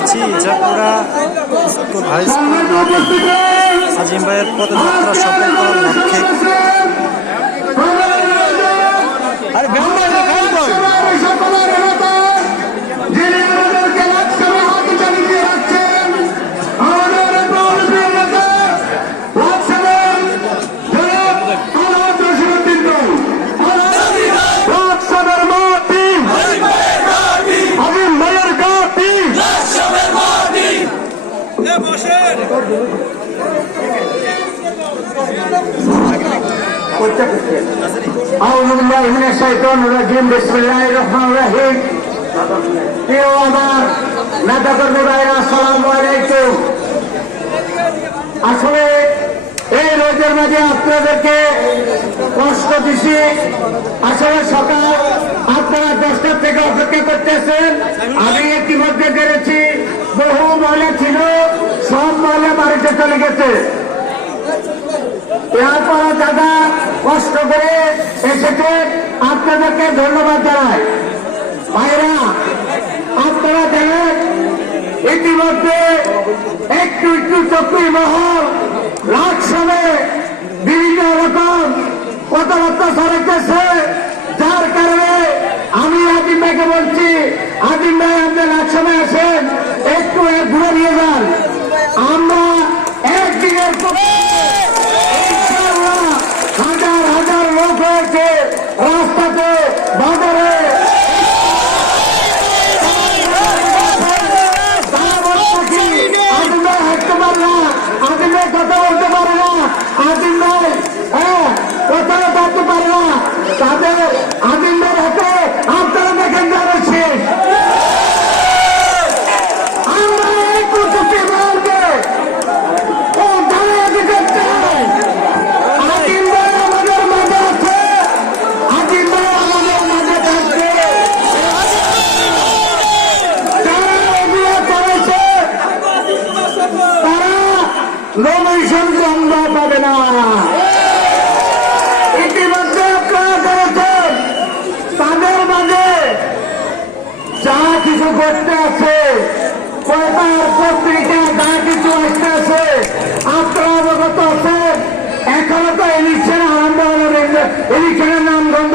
আছি ইজাপুরা school high school মাঠে আজিম ভাইয়ের পদযাত্রা সফল করার লক্ষ্যে আউযু বিল্লাহি মিনাশ শাইতানির রাজিম বিসমিল্লাহির রহমানির রহিম প্রিয় আমার নেতাকর্মী ভাইরা আসসালামু আলাইকুম। আসলে এই রোদের মাঝে আপনাদেরকে কষ্ট দিছি। আসলে সকাল আপনারা 10টা থেকে অপেক্ষা করতেছেন। আমি ইতিমধ্যে বেড়েছি, বহু মহিলা ছিল, সব মহিলা বাড়িতে চলে গেছে। এরপর দাদা কষ্ট করে এসেছে, আপনাদেরকে ধন্যবাদ জানাই। ভাইরা আপনারা দেখেন ইতিমধ্যে একটু একটু চক্রী মহল রাজসভায় বিভিন্ন রকম কথাবার্তা ছড়াইতেছে, যার কারণে আমি আজিম ভাইকে বলছি, আজিম ভাই আপনি রাজসভায় আসেন, একটু ঘুরে নিয়ে যান। আমরা একদিনের হাজার হাজার লোক হয়েছে রাস্তাতে, বাজারে, আজিম ভাই হাঁটতে পারে না, আজিম ভাই কথা বলতে পারে না, আজিম ভাই কোথাও থাকতে পারে না, তাদের আজিম ভাইয়ের হাতে আপনারা দেখেন যারা শেষ। আমরা এই কুচুকে বলতে ও দাঁড়িয়ে দিতে চাই। আজিম ভাই আমাদের মাঝে আছে, আজিম ভাই আমাদের মাঝে থাকবে। যারা এগিয়ে চলেছে তারা নমিশন গ্রহণ পাবে না। ইতিমধ্যে আপনারা করেছেন, তাদের মাঝে যা কিছু করতে আছে, পেপার পত্রিকা যা কিছু আসতে আছে, আপনারা অবগত আছেন। এখনো তো ইলেকশন আরম্ভ হলো, ইলেকশনের নাম গন্ধ